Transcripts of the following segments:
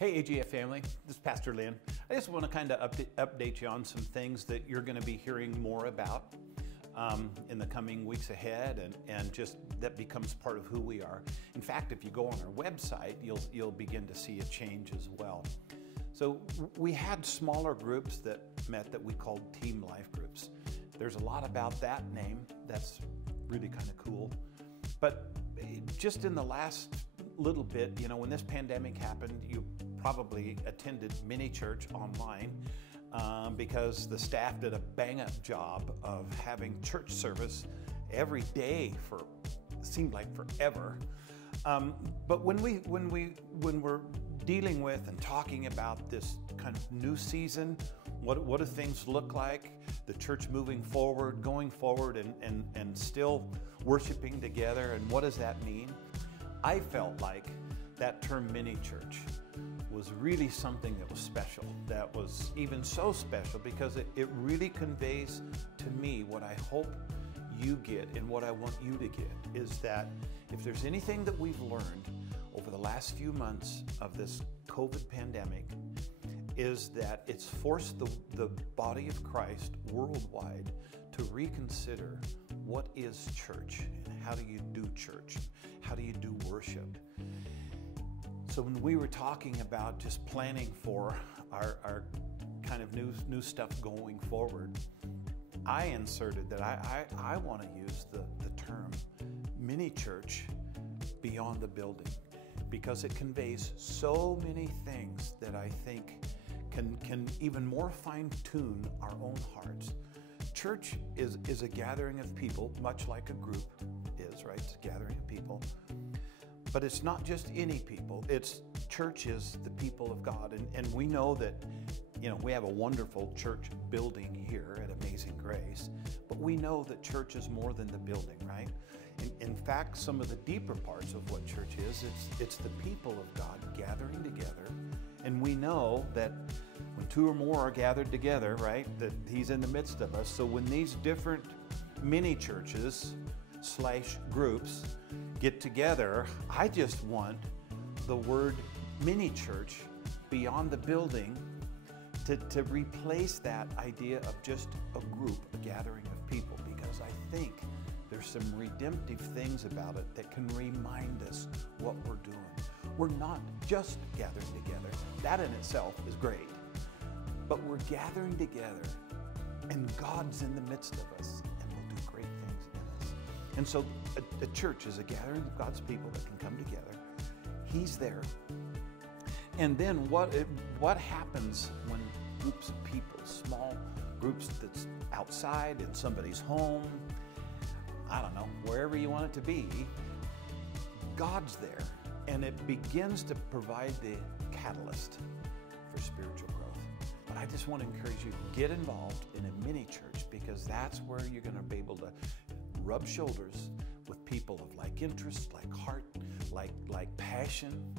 Hey AGF family, this is Pastor Lynn. I just want to kind of update you on some things that you're going to be hearing more about in the coming weeks ahead, and just that becomes part of who we are. In fact, if you go on our website, you'll begin to see a change as well. So we had smaller groups that met that we called Teamlife groups. There's a lot about that name that's really kind of cool. But just in the last little bit, when this pandemic happened, you probably attended mini church online because the staff did a bang-up job of having church service every day for seemed like forever. But when we're dealing with and talking about this kind of new season, what do things look like? The church moving forward, going forward, and still worshiping together, and what does that mean? I felt like that term mini church was really something that was special, that was even so special because it really conveys to me what I hope you get and what I want you to get, is that if there's anything that we've learned over the last few months of this COVID pandemic, is that it's forced the body of Christ worldwide to reconsider what is church and how do you do church, how do you do worship. So when we were talking about just planning for our kind of new stuff going forward, I inserted that I want to use the term mini church beyond the building, because it conveys so many things that I think can even more fine-tune our own hearts. Church is a gathering of people, much like a group is, right? It's a gathering of people. But it's not just any people. Church is the people of God. And we know that, we have a wonderful church building here at Amazing Grace, but we know that church is more than the building, right? In fact, some of the deeper parts of what church is, it's the people of God gathering together. And we know that when two or more are gathered together, right, that He's in the midst of us. So when these different mini churches / groups get together, I just want the word mini church beyond the building to replace that idea of just a group, a gathering of people, because I think there's some redemptive things about it that can remind us what we're doing. We're not just gathering together. That in itself is great. But we're gathering together, and God's in the midst of us, and will do great things in us. And so a church is a gathering of God's people that can come together. He's there. And then what happens when groups of people, small groups that's outside in somebody's home, I don't know, wherever you want it to be, God's there. And it begins to provide the catalyst for spiritual growth. But I just want to encourage you, get involved in a mini church, because that's where you're going to be able to rub shoulders with people of like interest, like heart, like passion,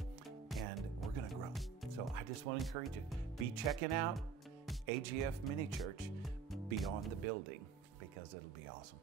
and we're going to grow. So I just want to encourage you, be checking out AGF Mini Church beyond the building, because it'll be awesome.